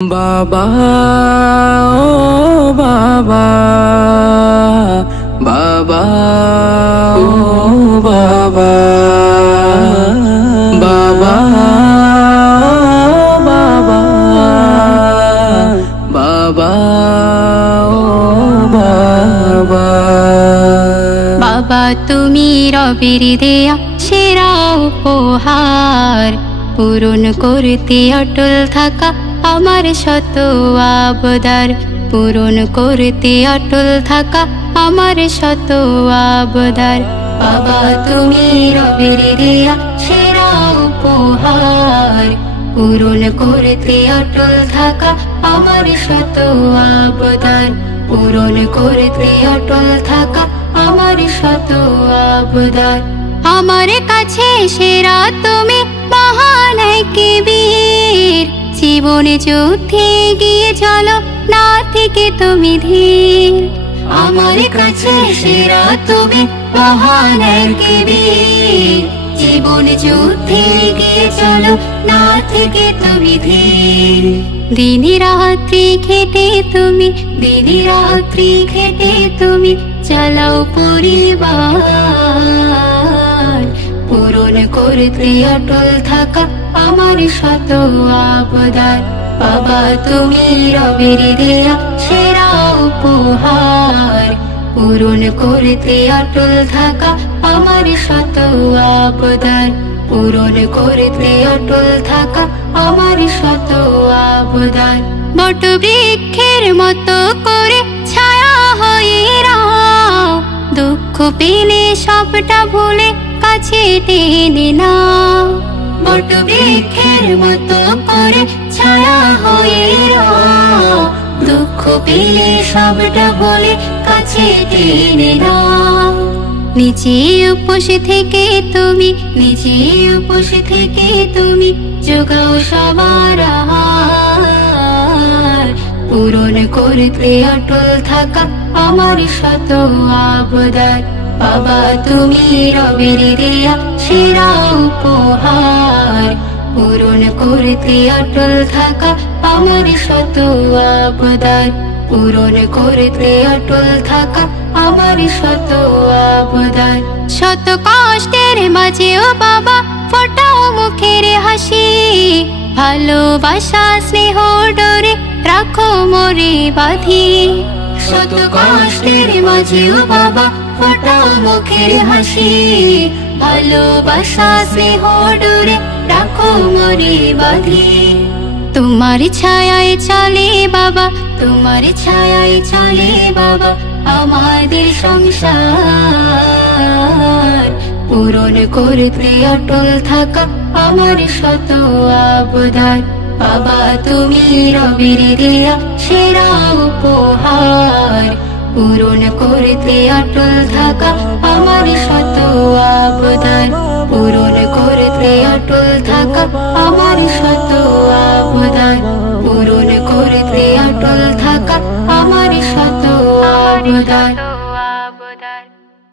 বাবা ও বাবা, বাবা ও বাবা, বাবা ও বাবা, বাবা ও বাবা। বাবা তুমি রবির দেয়া সেরা উপহার, পূরণ করতে অটল থাকা আমার শত আবদার, পূরণ করতে অটল থাকা আমার শত আবদার। বাবা তুমি রবির দেয়া সেরা উপহার, পূরণ করতে অটল থাকা আমার শত আবদার, পূরণ করতে অটল থাকা আমার শত আবদার। আমার কাছে সেরা তুমি মহান এক বীর, জীবনে যুদ্ধে গিয়ে চলো না থেকে তুমি ধীর। আমার কাছে সেরা তুমি মহান এক বীর, জীবনে যুদ্ধে গিয়ে চলো না থেকে তুমি ধীর। দিনে রাত্রি খেটে তুমি, দিনে রাত্রি খেটে তুমি চালাও পরিবার, পূরণ করতে অটল থাকা আমার শত আবদার। বাবা তুমি রবির দেয়া সেরা উপহার, পূরণ করতে অটল থাকা আমার শত আবদার, পূরণ করতে অটল থাকা আমার শত আবদার। বট বৃক্ষের মতো করে ছায়া হয়ে রাও, দুঃখ পেলে সবটা ভুলে কাছে টেনে নাও। বট বৃক্ষের মতো করে ছায়া হয়ে রাও, দুঃখ পেলে সবটা ভুলে কাছে টেনে নাও। নিচে উপোস থেকে তুমি, নিচে উপোস থেকে তুমি যোগাও সবার আহার, পূরণ করতে অটল থাকা আমার শত আবদার। বাবা তুমি রবির দেয়া সেরা উপহার, পূরণ করতে অটল থাকা আমার শত আবদার, পূরণ করতে অটল থাকা আমার শত আবদার। শত কষ্টের মাঝেও বাবা ফোটাও মুখের হাসি, ভালোবাসা স্নেহ ডোরে রাখো মোরে বাঁধি। শত কষ্টের মাঝেও বাবা ফোটাও মুখের হাসি, ভালোবাসা স্নেহ ডোরে রাখো মোরে বাঁধি। তোমার ছায়ায় চলে বাবা, তোমার ছায়ায় চলে বাবা আমাদের সংসার, পূরণ করতে অটল থাকা আমার শত আবদার। বাবা তুমি রবির দেয়া সেরা উপহার, পূরণ করতে অটল থাকা আমার শত আবদার, পূরণ করতে অটল থাকা আমার শত আবদার, পূরণ করতে অটল থাকা আমার শত আবদার।